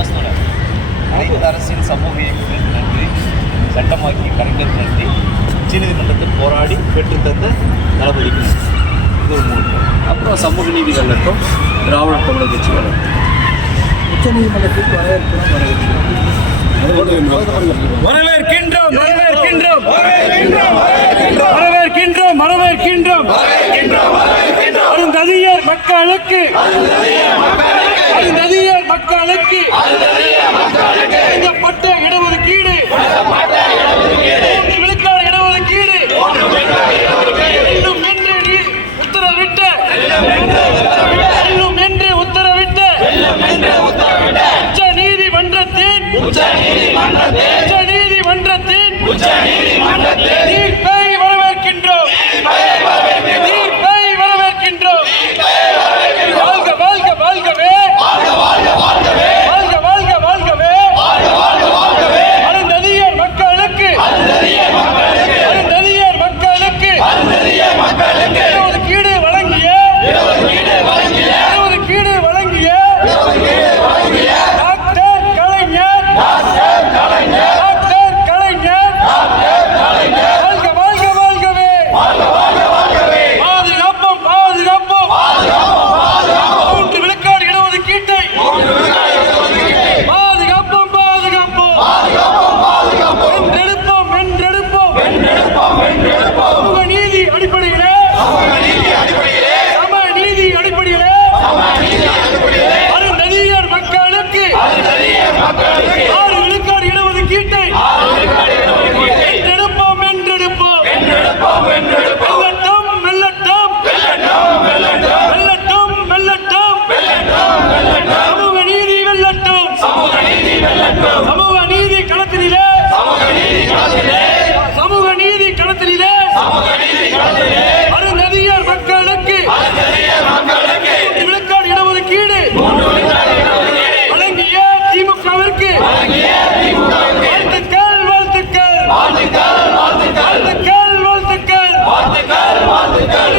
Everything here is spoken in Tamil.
சந்தோஷத்தோட அனைத்து அரசியல் சமூக இயக்கங்களுக்கு நன்றி சட்டமாக்கி கலைஞர் நன்றி. உச்சநீதிமன்றத்தில் போராடி பெற்றுத்தந்த தளபதிக்கு. இது ஒரு மூணு அப்புறம் சமூக நீதி வெள்ளட்டும் திராவிட தமிழர் கட்சி வெள்ளட்டும் உச்சநீதிமன்றத்திற்கு வரவேற்கிறோம் வரவேற்கின்றோம் வரவேற்கின்றோம். வரவேற்கின்றோம் வரவேற்கின்றோம். அருந்ததியர் மக்களுக்கு மக்களுக்கு வழங்கப்பட்ட இடஒதுக்கீடு. மூன்று விழுக்காடு இடஒதுக்கீடு. இன்னும் என்று நீ உத்தரவிட்ட. இன்னும் என்று உத்தரவிட்ட. உச்ச நீதிமன்றத்தின் உச்ச நீதிமன்றத்தின் சமூக நீதி களத்திலே சமூக சமூக நீதி களத்திலே சமூக நீதி களத்திலே அருநதியர் மக்களுக்கு அருநதியர் மக்களுக்கு விழுக்காடு இடஒதுக்கீடு வழங்கிய திமுகவிற்கு. வழங்கிய திமுகவிற்கு வாழ்த்துக்கள் வாழ்த்துக்கள். வாழ்த்துக்கள் வாழ்த்துக்கள். வாழ்த்துக்கள் வாழ்த்துக்கள் வாழ்த்துக்கள்